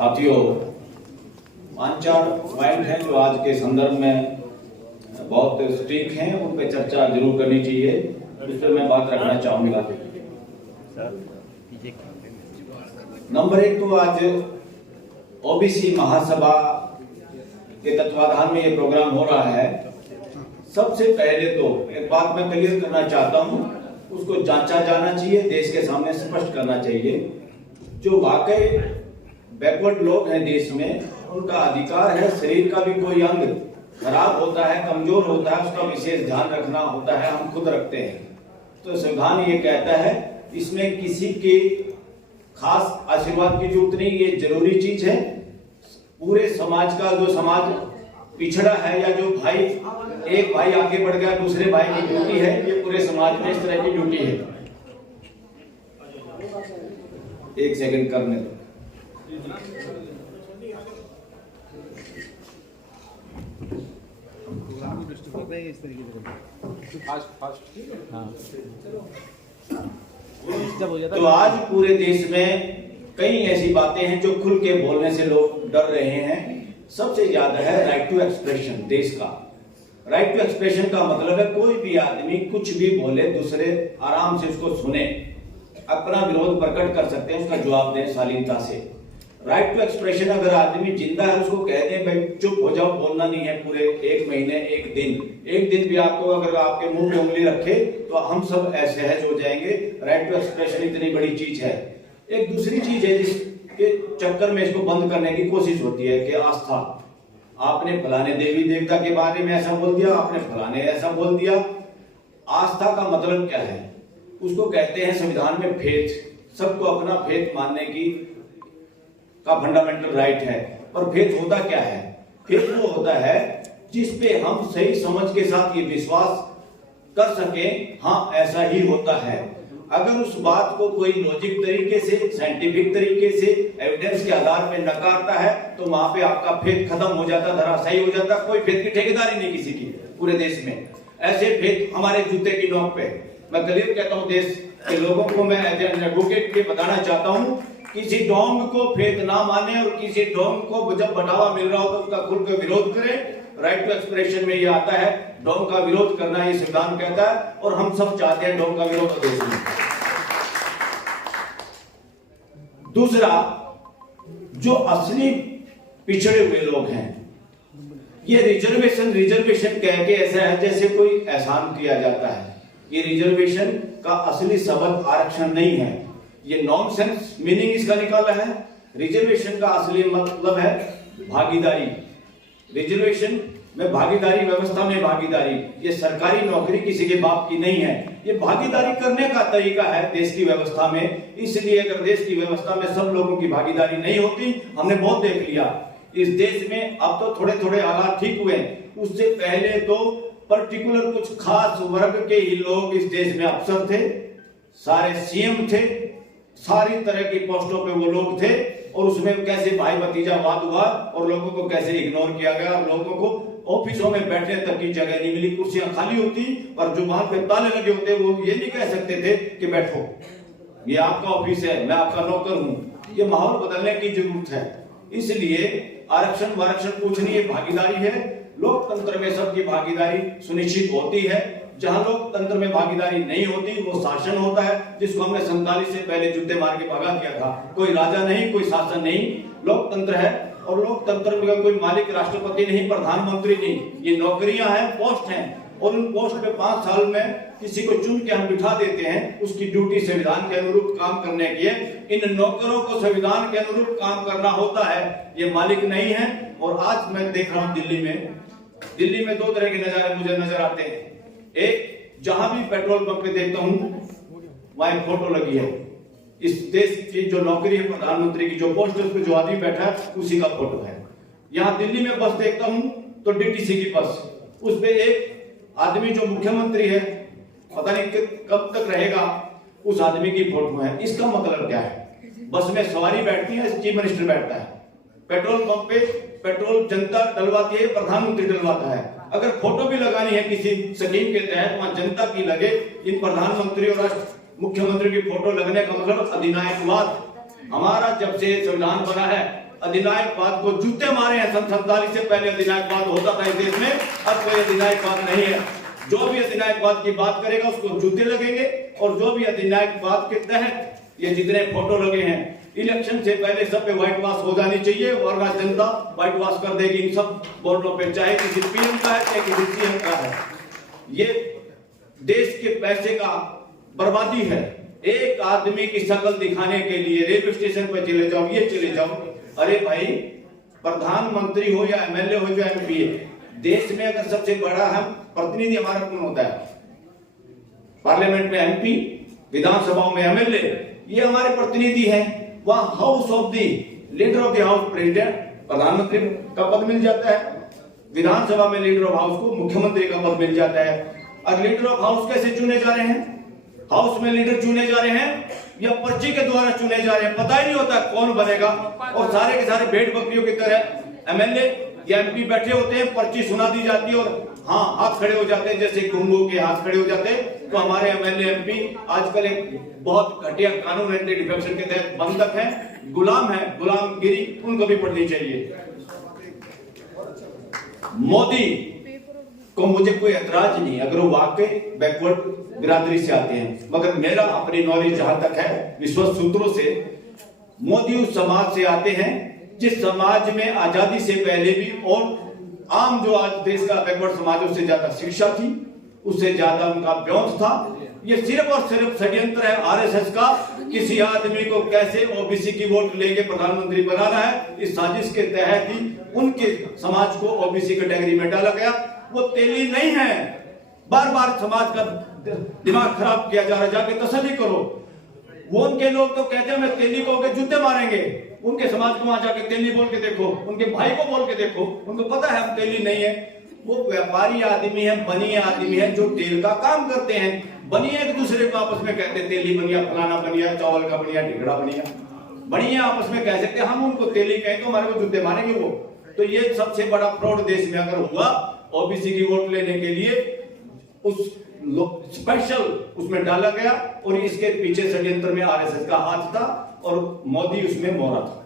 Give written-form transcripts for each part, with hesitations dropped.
साथियों, 5-4 पॉइंट हैं जो आज के संदर्भ में बहुत स्ट्रिक्ट हैं, उन पर चर्चा जरूर करनी चाहिए। इस पर मैं बात रखना चाहूंगा। नंबर 1 तो आज ओबीसी महासभा के तत्वाधान में ये प्रोग्राम हो रहा है। सबसे पहले तो एक बात मैं क्लियर करना चाहता हूं, उसको जांचा जाना चाहिए, देश के सामने स्पष्ट करना चाहिए। जो वाकई बैकवर्ड लोग हैं देश में, उनका अधिकार है, शरीर का भी कोई अंग खराब होता है, कमजोर होता है, उसका विशेष ध्यान रखना होता है, हम खुद रखते हैं। तो संविधान ये कहता है, इसमें किसी के खास आशीर्वाद की जरूरत नहीं, ये जरूरी चीज है। पूरे समाज का, जो समाज पिछड़ा है या जो भाई, एक भाई आगे बढ़ गया, दूसरे भाई की ड्यूटी है, ये पूरे समाज में इस तरह की ड्यूटी है। एक सेकंड करने दो। तो आज पूरे देश में कई ऐसी बातें हैं जो खुल के बोलने से लोग डर रहे हैं। सबसे ज्यादा है राइट टू एक्सप्रेशन। देश का राइट टू एक्सप्रेशन का मतलब है कोई भी आदमी कुछ भी बोले, दूसरे आराम से उसको सुने, अपना विरोध प्रकट कर सकते हैं, उसका जवाब दें शालीनता से। राइट टू एक्सप्रेशन, अगर आदमी जिंदा है उसको कह दें भाई चुप हो जाओ, बोलना नहीं है पूरे 1 महीने, एक दिन भी आपको अगर आपके मुंह में उंगली रखे तो हम सब असहज हो जाएंगे। राइट टू एक्सप्रेशन इतनी बड़ी चीज है। एक दूसरी चीज है जिसके चक्कर में इसको बंद करने की कोशिश होती है कि आस्था। आपने फलाने देवी देवता के बारे में ऐसा बोल दिया, आपने फलाने ऐसा बोल दिया। आस्था का मतलब क्या है? उसको कहते हैं संविधान में फेथ। सबको अपना फेथ मानने की का फंडामेंटल राइट है। पर फेथ होता क्या है? फेथ वो होता है जिसपे हम सही समझ के साथ ये विश्वास कर सके, हाँ ऐसा ही होता है। अगर उस बात को कोई लॉजिक तरीके से, साइंटिफिक तरीके से, एविडेंस के आधार पे नकारता है तो वहां पे आपका फेथ खत्म हो जाता, धराशायी हो जाता। कोई फेथ की ठेकेदारी नहीं किसी की पूरे देश में। ऐसे फेथ हमारे जूते की नोक पे। मैं क्लियर कहता हूं, देश के लोगों को मैं एज एन एडवोकेट के बताना चाहता हूं, किसी डोंग को फेथ ना माने और किसी डोंग को जब बढ़ावा मिल रहा हो तो उसका खुल कर विरोध करें। राइट टू एक्सप्रेशन में ये आता है, डोंग का विरोध करना ये संविधान कहता है, और हम सब चाहते हैं डोंग का विरोध देश में। दूसरा, जो असली पिछड़े हुए लोग हैं, ये रिजर्वेशन कह के ऐसा है जैसे कोई एहसान किया जाता है। ये रिजर्वेशन का असली शब्द आरक्षण नहीं है, ये नॉनसेंस मीनिंग इसका निकाला है। रिजर्वेशन का असली मतलब है भागीदारी। रिजर्वेशन में भागीदारी, व्यवस्था में भागीदारी। ये सरकारी नौकरी किसी के बाप की नहीं है, ये भागीदारी करने का तरीका है देश की व्यवस्था में। इसलिए अगर देश की व्यवस्था में सब लोगों की भागीदारी नहीं होती, हमने बहुत देख लिया इस देश में। अब तो थोड़े थोड़े हालात ठीक हुए, उससे पहले तो पर्टिकुलर कुछ खास वर्ग के ही लोग इस देश में अफसर थे, सारे सीएम थे, सारी तरह की पोस्टों पे वो लोग थे, और उसमें कैसे भाई भतीजावाद हुआ और लोगों को कैसे इग्नोर किया गया। लोगों को ऑफिसों में बैठने तक की जगह नहीं मिली, कुर्सियां खाली होती और जुबान पे ताले लगे होते, वो ये नहीं कह सकते थे कि बैठो, ये आपका ऑफिस है, मैं आपका नौकर हूं। ये माहौल बदलने की जरूरत है। इसलिए आरक्षण वारक्षण कुछ नहीं, ये भागीदारी है। लोकतंत्र में सबकी भागीदारी सुनिश्चित होती है। जहां लोकतंत्र में भागीदारी नहीं होती वो शासन होता है, जिसको हमने 47 से पहले जूते मार के भगा दिया था। कोई राजा नहीं, कोई शासन नहीं, लोकतंत्र है। और लोकतंत्र में कोई मालिक राष्ट्रपति नहीं, प्रधानमंत्री नहीं, ये नौकरियां हैं, पोस्ट हैं। और उन पोस्ट पे 5 साल में किसी को चुन के हम बिठा देते हैं, उसकी ड्यूटी संविधान के अनुरूप काम करने की है। इन नौकरों को संविधान के अनुरूप काम करना होता है, ये मालिक नहीं है। और आज मैं देख रहा हूं दिल्ली में 2 तरह के नजारे मुझे नजर आते हैं। एक, जहां भी पेट्रोल पंप पे देखता हूं वहां फोटो लगी है, इस देश की जो नौकरी है प्रधानमंत्री की, जो पोस्ट पे जो आदमी बैठा है उसी का फोटो है। यहां दिल्ली में बस देखता हूं तो डीटीसी की बस, उस पे एक आदमी जो मुख्यमंत्री है, पता नहीं कब तक रहेगा, उस आदमी की फोटो है। इसका मतलब क्या है? बस में सवारी बैठती है, चीफ मिनिस्टर बैठता है। पेट्रोल पंप पे पेट्रोल जनता डलवाती है, प्रधानमंत्री डलवाता है। अगर फोटो भी लगानी है किसी स्कीम के तहत, वहां जनता की लगे। इन प्रधानमंत्री और मुख्यमंत्री की फोटो लगने का मतलब अधिनायकवाद। हमारा जब से संविधान बना है अधिनायकवाद को जूते मारे हैं। सन 47 से पहले अधिनायकवाद होता था इस देश में, अब कोई अधिनायकवाद नहीं है। जो भी अधिनायकवाद की बात करेगा उसको जूते लगेंगे, और जो भी अधिनायकवाद के तहत ये जितने फोटो लगे हैं, इलेक्शन से पहले सब पे व्हाइट वॉश हो जानी चाहिए, वरना जनता व्हाइट वॉश कर देगी इन सब बोर्डों पे, चाहे किसी पीएम का है चाहे किसी सीएम का है। ये देश के पैसे का बर्बादी है। एक आदमी की शक्ल दिखाने के लिए रेलवे स्टेशन पर चले जाओ, ये चले जाओ। अरे भाई, प्रधानमंत्री हो या एमएलए हो या एमपी, देश में अगर सबसे बड़ा हम प्रतिनिधि हमारा कौन होता है? पार्लियामेंट में एमपी, विधानसभाओं में एमएलए, ये हमारे प्रतिनिधि हैं। वहां house of the leader of the house president, प्रधानमंत्री का पद मिल जाता है। विधानसभा में लीडर ऑफ हाउस को मुख्यमंत्री का पद मिल जाता है। और लीडर ऑफ हाउस कैसे चुने जा रहे हैं? हाउस में लीडर चुने जा रहे हैं या पर्ची के द्वारा चुने जा रहे हैं, पता ही नहीं होता कौन बनेगा। और सारे के सारे भेड़ बकरियों की तरह एमएलए या एमपी बैठे होते हैं, पर्ची सुना दी जाती है और हाँ हाथ खड़े हो जाते हैं, जैसे गुंगों के हाथ खड़े हो जाते हैं। तो हमारे एमएलए एमपी आजकल एक बहुत घटिया कानून एंटी डिफेक्शन के तहत बंधक है, गुलाम है, गुलामगिरी उनको भी पढ़नी चाहिए। मोदी को मुझे कोई एतराज नहीं अगर वो वाकई बैकवर्ड बिरादरी से आते हैं, मगर मेरा अपनी नॉलेज जहां तक है विश्वस्त सूत्रों से, मोदी उस समाज से आते हैं जिस समाज में आजादी से पहले भी और आम जो आज देश का बैकवर्ड समाज, उससे ज्यादा शिक्षा थी, उससे ज्यादा उनका व्यवहार था। ये सिर्फ और सिर्फ षड्यंत्र है आरएसएस का, किसी आदमी को कैसे ओबीसी की वोट लेके प्रधानमंत्री बनाना है। इस साजिश के तहत ही उनके समाज को ओबीसी कैटेगरी में डाला गया। वो तेली नहीं है, बार बार समाज का दिमाग खराब किया जा रहा है, जाके तसल्ली करो। वो उनके लोग तो कहते हैं मैं तेली को जूते मारेंगे, उनके समाज को वहां जाके तेली बोल के देखो, उनके भाई को बोल के देखो, उनको पता है हम तेली नहीं है। वो व्यापारी आदमी है, बनिया आदमी है, जो तेल का काम करते हैं। बनिया एक दूसरे को आपस में कहते तेली बनिया, फलाना बनिया, चावल का बनिया, ढिगड़ा बनिया, बनिया आपस में कह सकते हैं। हम उनको तेली कहें तो हमारे को जूते मारेंगे वो। तो ये सबसे बड़ा फ्रॉड देश में अगर हुआ, ओबीसी की वोट लेने के लिए उस स्पेशल उसमें डाला गया, और इसके पीछे षड्यंत्र में आरएसएस का हाथ था और मोदी उसमें मोहरा था।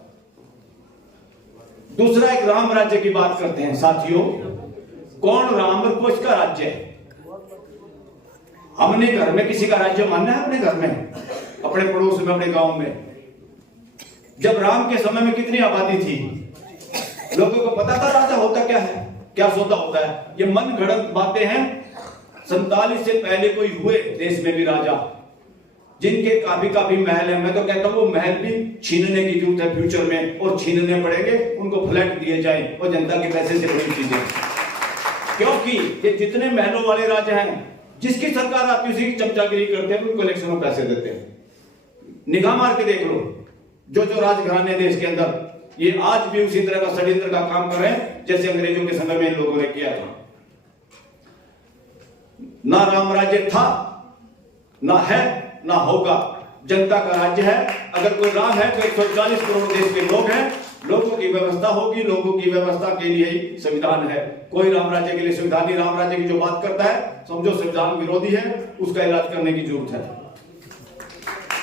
दूसरा, एक राम राज्य की बात करते हैं साथियों। कौन राम और कोच का राज्य है? हमने घर में किसी का राज्य मानना है? अपने घर में, अपने पड़ोस में, अपने गांव में। जब राम के समय में कितनी आबादी थी? लोगों को पता था राजा होता क्या है, क्या सौदा होता है? ये मन गढ़ंत बातें हैं। 47 से पहले कोई हुए देश में भी राजा जिनके काफी महल है। मैं तो कहता हूं वो महल भी छीनने की जरूरत है फ्यूचर में, और छीनने पड़ेंगे, उनको फ्लैट दिए जाए और जनता के पैसे से बड़ी चीजें। क्योंकि ये जितने महलों वाले राजा हैं, जिसकी सरकार आती है उसी की चमचागिरी करते हैं, उनको इलेक्शन में पैसे देते हैं। निगाह मार के देख लो, जो जो राजघराने देश के अंदर, ये आज भी उसी तरह का षड्यंत्र का काम कर रहे हैं जैसे अंग्रेजों के समय में इन लोगों ने किया था। ना राम राज्य था, ना है, ना होगा। जनता का राज्य है। अगर कोई राम है तो 140 करोड़ देश के लोग हैं, लोगों की व्यवस्था होगी, लोगों की व्यवस्था के लिए ही संविधान है। कोई राम राज्य के लिए संविधान नहीं। राम राज्य की जो बात करता है समझो संविधान विरोधी है, उसका इलाज करने की जरूरत है।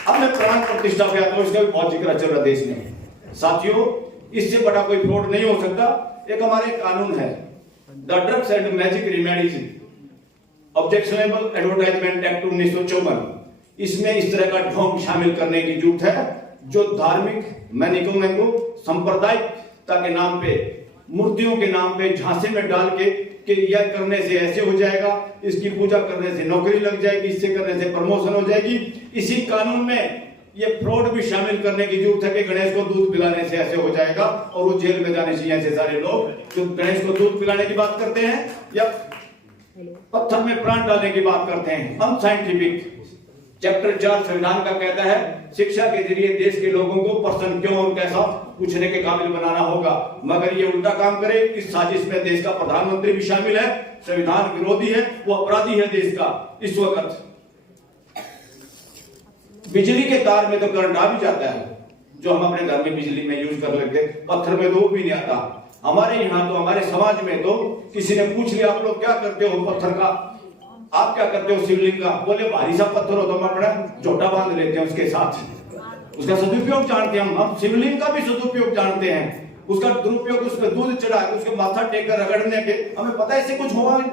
अब मैं प्राण प्रतिष्ठा पे आता हूं, इसका भी बहुत जिक्र चल रहा देश में। साथियों, इससे बड़ा कोई फ्रॉड नहीं हो सकता। एक हमारे कानून है, the drugs and magic remedies objectionable advertisement act 1954। इसमें इस तरह का ढोंग शामिल करने की जरूरत है जो धार्मिक मैनिकोमेंट को सांप्रदायिकता के नाम पे, मूर्तियों के नाम पे झांसे में डाल के कि यह करने से ऐसे हो जाएगा, इसकी पूजा करने से नौकरी लग जाएगी, इससे करने से प्रमोशन हो जाएगी। इसी कानून में ये फ्रॉड भी शामिल करने की जरूरत है कि गणेश को दूध पिलाने से ऐसे हो जाएगा और वो जेल में जाने चाहिए। ऐसे सारे लोग जो गणेश को दूध पिलाने की बात करते हैं या पत्थर में प्राण डालने की बात करते हैं, अनसाइंटिफिक। चैप्टर 4 संविधान का कहता है शिक्षा के जरिए देश के लोगों को पर्सन क्यों और कैसा पूछने के काबिल बनाना होगा, मगर ये उल्टा काम करे। इस साजिश में देश का प्रधानमंत्री भी शामिल है, संविधान विरोधी है, वो अपराधी है देश का। इस वक्त बिजली के तार में तो करंट आ भी जाता है, जो हम अपने घर में बिजली में यूज कर लेते हैं, पत्थर में तो भी नहीं आता। हमारे यहाँ तो, हमारे समाज में तो किसी ने पूछ लिया आप लोग क्या करते हो पत्थर का, आप क्या करते हो शिवलिंग का, बोले भारी सा पत्थर हो तो हम अपना झोटा बांध लेते हैं उसके साथ। उसका सदुपयोग जानते हैं हम शिवलिंग का भी सदुपयोग जानते हैं, उसका दुरुपयोग, उस पर दूध चढ़ा के उसके माथा टेक कर रगड़ने के, हमें पता है इससे कुछ होगा नहीं।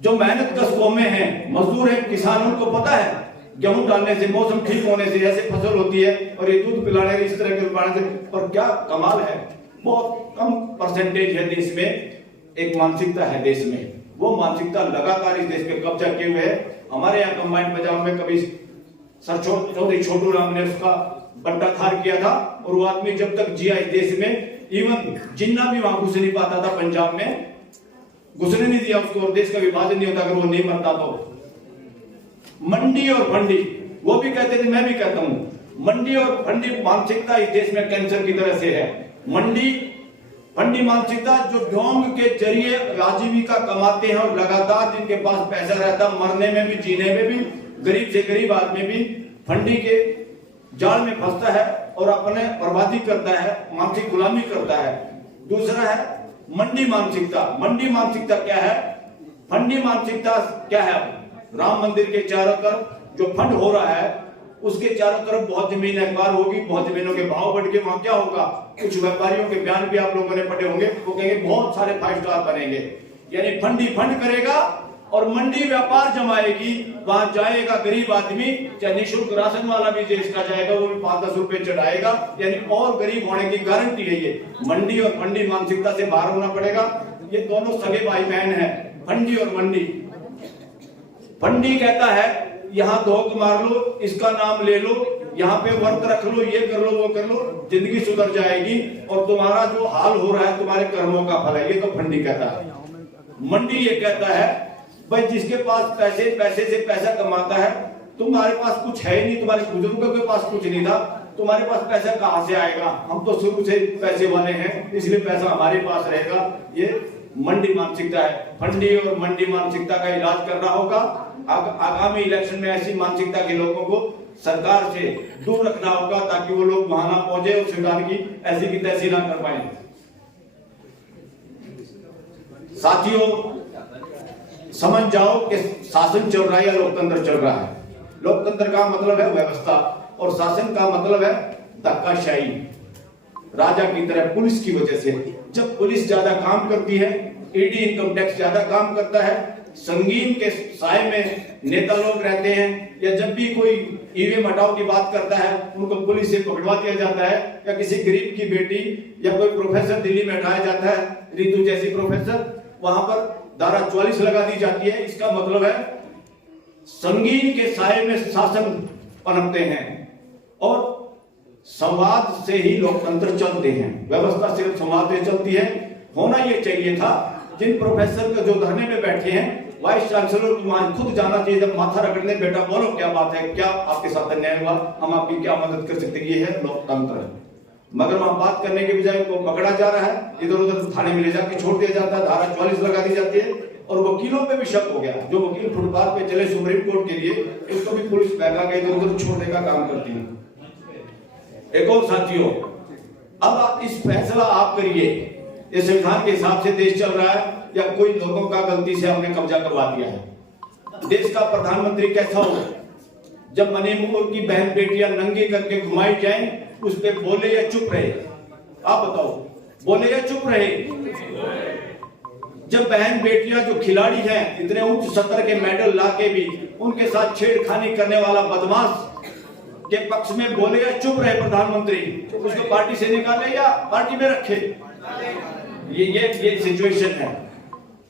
जो मेहनत कश कौमें हैं, मजदूर हैं, किसान, उनको पता है गेहूं डालने से, मौसम ठीक होने से ऐसे फसल होती है, और ये दूध पिलाने इस तरह के पिलाने से, और क्या कमाल है, बहुत कम परसेंटेज है देश में, एक मानसिकता है देश में, वो मानसिकता लगातार इस देश पे कब्जा किए हुए है। हमारे यहाँ कंबाइंड पंजाब में कभी सर चौधरी छोटू राम ने उसका बंटाधार किया था, और वो आदमी जब तक जिया इस देश में, इवन जिन्ना भी वहां घुस नहीं पाता था, पंजाब में घुसने नहीं दिया उसको, और देश का विभाजन नहीं होता अगर वो नहीं मरता तो। मंडी और फंडी, वो भी कहते थे, मैं भी कहता हूं, मंडी और फंडी मानसिकता इस देश में कैंसर की तरह से है। मंडी फंडी मानसिकता जो ढोंग के जरिए आजीविका कमाते हैं, और लगातार जिनके पास पैसा रहता, मरने में भी जीने में भी, गरीब से गरीब आदमी भी फंडी के जाल में फंसता है और अपने बर्बादी करता है, मानसिक गुलामी करता है। दूसरा है मंडी मानसिकता। मंडी मानसिकता क्या है? फंडी मानसिकता क्या है? राम मंदिर के चारों तरफ जो फंड हो रहा है, उसके चारों तरफ बहुत जमीन अखबार होगी, बहुत जमीनों के भाव बढ़ के वहां क्या होगा, कुछ व्यापारियों के बयान भी आप लोगों ने पढ़े होंगे, वो कहेंगे बहुत सारे 5 स्टार बनेंगे। यानी फंडी फंड करेगा और मंडी व्यापार जमाएगी, वहां जाएगा गरीब आदमी, चाहे निःशुल्क राशन वाला भी देश का जाएगा, वो भी 5-10 रुपए चढ़ाएगा, यानी और गरीब होने की गारंटी है ये। मंडी और फंडी मानसिकता से बाहर होना पड़ेगा। ये दोनों सगे भाई बहन है, फंडी और मंडी। फंडी कहता है यहाँ धोख मार लो, इसका नाम ले लो, यहाँ पे व्रत रख लो, ये कर लो, वो कर लो, जिंदगी सुधर जाएगी, और तुम्हारा जो हाल हो रहा है तुम्हारे कर्मों का फल है। ये तो फंडी कहता है। मंडी ये कहता है भाई जिसके पास पैसे से पैसा कमाता है, तुम्हारे पास कुछ है ही नहीं, तुम्हारे बुजुर्गों के पास कुछ नहीं था, तुम्हारे पास पैसा कहां से आएगा, हम तो शुरू से पैसे वाले हैं, इसलिए पैसा हमारे पास रहेगा। ये मंडी मानसिकता है। फंडी और मंडी मानसिकता का इलाज करना होगा। आगामी इलेक्शन में ऐसी मानसिकता के लोगों को सरकार से दूर रखना होगा, ताकि वो लोग वहां ना पहुंचे और सरकार की ऐसी की तैसी ना कर पाए। साथियों, समझ जाओ कि शासन चल रहा है या लोकतंत्र चल रहा है। लोकतंत्र का मतलब है व्यवस्था, और शासन का मतलब है धक्काशाही, राजा की तरह। पुलिस की वजह से, जब पुलिस ज्यादा काम करती है, ईडी इनकम टैक्स ज्यादा काम करता है, संगीन के साए में नेता लोग रहते हैं, या जब भी कोई ईवीएम हटाओ की बात करता है उनको पुलिस से पकड़वा दिया जाता है, या किसी गरीब की बेटी या कोई प्रोफेसर दिल्ली में हटाया जाता है, रितु जैसी प्रोफेसर, वहां पर धारा 44 लगा दी जाती है। इसका मतलब है संगीन के साए में शासन पनपते हैं, और संवाद से ही लोकतंत्र चलते हैं। व्यवस्था सिर्फ संवाद से चलती है। होना ये चाहिए था, जिन प्रोफेसर का जो धरने में बैठे हैं, वाइस चांसलर को वहां खुद जाना चाहिए, जब माथा रगड़ने, बेटा बोलो क्या बात है, क्या आपके साथ अन्याय हुआ, हम आपकी क्या मदद कर सकते हैं। ये है लोकतंत्र। मगर वहां बात करने के बजाय को पकड़ा जा रहा है, इधर उधर थाने में ले जाके छोड़ दिया जाता है, धारा 44 लगा दी जाती है, और वकीलों पे भी शक हो गया। जो वकील फुटपाथ पे चले सुप्रीम कोर्ट के लिए, उसको भी पुलिस बहका के इधर उधर छोड़ने का काम करती है। एक और साथियों, अब इस फैसला आप करिए, ये संविधान के हिसाब से देश चल रहा है या कोई लोगों का गलती से हमने कब्जा करवा दिया है। देश का प्रधानमंत्री कैसा हो, जब मणिपुर की बहन बेटियां नंगी करके घुमाई जाएं, उस पे बोले या चुप रहे? आप बताओ, बोले या चुप रहे? जब बहन बेटियां जो खिलाड़ी हैं, इतने उच्च स्तर के मेडल लाके भी उनके साथ छेड़खानी करने वाला बदमाश के पक्ष में बोले या चुप रहे प्रधानमंत्री? उसको पार्टी से निकाले या पार्टी में रखे? ये सिचुएशन है,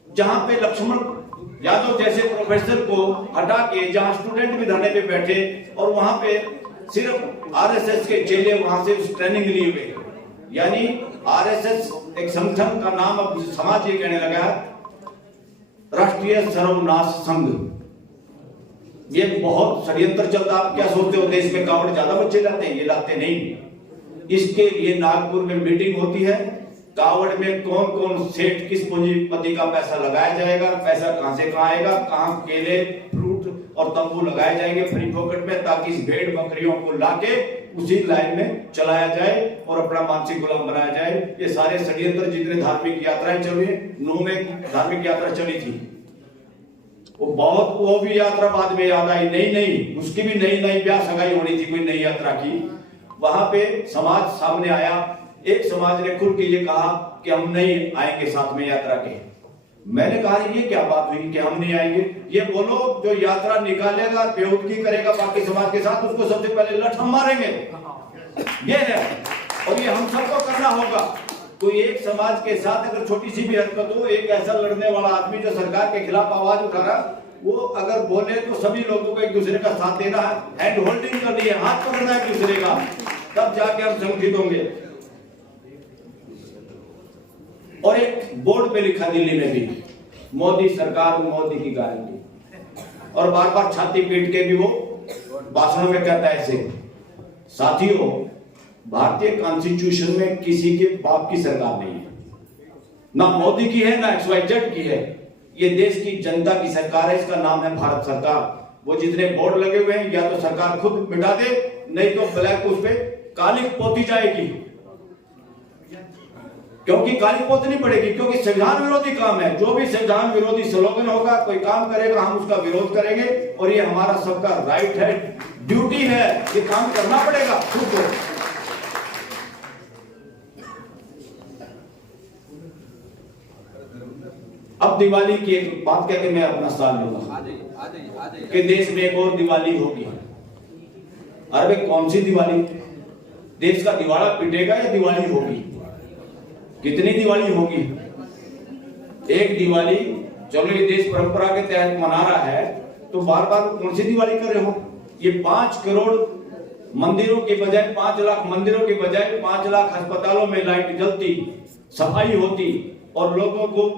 जहां पे लक्ष्मण यादव जैसे प्रोफेसर को हटा के, जहां स्टूडेंट भी धरने पे बैठे, और वहां पे सिर्फ आरएसएस के चेले वहां से ट्रेनिंग लिए हुए। यानी आरएसएस एक संगठन का नाम अब समाज ये कहने लगा है, राष्ट्रीय सर्वनाश संघ। ये बहुत षड्यंत्र चलता। आप क्या सोचते हो देश में कावड़ ज्यादा बच्चे लाते हैं? ये लाते नहीं। इसके लिए नागपुर में मीटिंग होती है, कावड़ में कौन कौन सेठ, किस पूंजीपति का पैसा लगाया जाएगा, पैसा कहां से कहां आएगा, कहां केले, फ्रूट और तंबू लगाए जाएंगे फ्री फोकट में, ताकि इस भेड़ बकरियों को लाके उसी लाइन में चलाया जाए और अपना मानसिक गुलाम बनाया जाए। ये सारे षड्यंत्र, जितने धार्मिक यात्राएं चल रही है, नूह में धार्मिक यात्रा चली थी, वो भी यात्रा बाद में याद आई, नहीं उसकी भी नई ब्याह सगाई होनी थी, कोई नई यात्रा की। वहां पे समाज सामने आया, एक समाज ने खुल के ये कहा कि हम नहीं आएंगे साथ में यात्रा के। मैंने कहा ये क्या बात हुई कि हम नहीं आएंगे? ये बोलो जो यात्रा निकालेगा, बेउदगी करेगा बाकी समाज के साथ, उसको सबसे पहले लठ हम मारेंगे। ये है, और ये हम सबको करना होगा। कोई एक समाज के साथ अगर छोटी सी भी हरकत हो, एक ऐसा लड़ने वाला आदमी जो सरकार के खिलाफ आवाज उठा रहा, वो अगर बोले तो सभी लोगों को एक दूसरे का साथ देना है, हैंड होल्डिंग करनी है, हाथ पकड़ना है एक दूसरे का, तब जाके हम संगठित होंगे। और एक बोर्ड पे लिखा दिल्ली में भी, मोदी सरकार, मोदी की गारंटी, और बार बार छाती पीट के भी वो भाषणों में कहता है ऐसे। साथियों, भारतीय कॉन्स्टिट्यूशन में किसी के बाप की सरकार नहीं है, ना मोदी की है, ना XYZ की है। ये देश की जनता की सरकार है, इसका नाम है भारत सरकार। वो जितने बोर्ड लगे हुए हैं, या तो सरकार खुद मिटा दे, नहीं तो ब्लैक उस पे काली पोती जाएगी। क्योंकि काली पोतनी पड़ेगी, क्योंकि संविधान विरोधी काम है। जो भी संविधान विरोधी स्लोगन होगा, कोई काम करेगा, हम उसका विरोध करेंगे, और ये हमारा सबका राइट है, ड्यूटी है, ये काम करना पड़ेगा खुद को। अब दिवाली की एक बात कहकर मैं अपना साल लूंगा कि देश में एक और दिवाली होगी। अरे कौन सी दिवाली? देश का दिवाला पिटेगा या दिवाली होगी? कितनी दिवाली होगी? एक दिवाली, चलो ये देश परंपरा के तहत मना रहा है, तो बार बार कौन सी दिवाली कर रहे हो? ये 5 करोड़ मंदिरों के बजाय, 5 लाख मंदिरों के बजाय 5 लाख अस्पतालों में लाइट जलती, सफाई होती, और लोगों को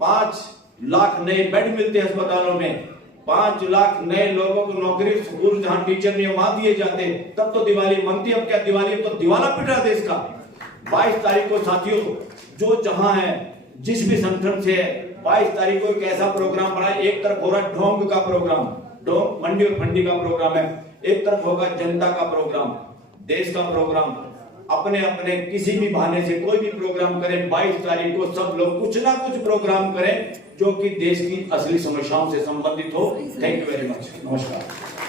5 लाख नए बेड मिलते अस्पतालों में, 5 लाख नए लोगों को नौकरी, स्कूल जहां टीचर नहीं वहां दिए जाते, तब तो दिवाली मनती। अब क्या दिवाली? तो दिवाला पिट रहा देश का। 22 तारीख को साथियों, जो जहां है, जिस भी संगठन से है, 22 तारीख को एक ऐसा प्रोग्राम बना। एक तरफ हो रहा है ढोंग का प्रोग्राम, ढोंग मंडी और फंडी का प्रोग्राम है, एक तरफ होगा जनता का प्रोग्राम, देश का प्रोग्राम। अपने अपने किसी भी बहाने से कोई भी प्रोग्राम करें, 22 तारीख को सब लोग कुछ ना कुछ प्रोग्राम करें जो कि देश की असली समस्याओं से संबंधित हो। Thank you very much. नमस्कार।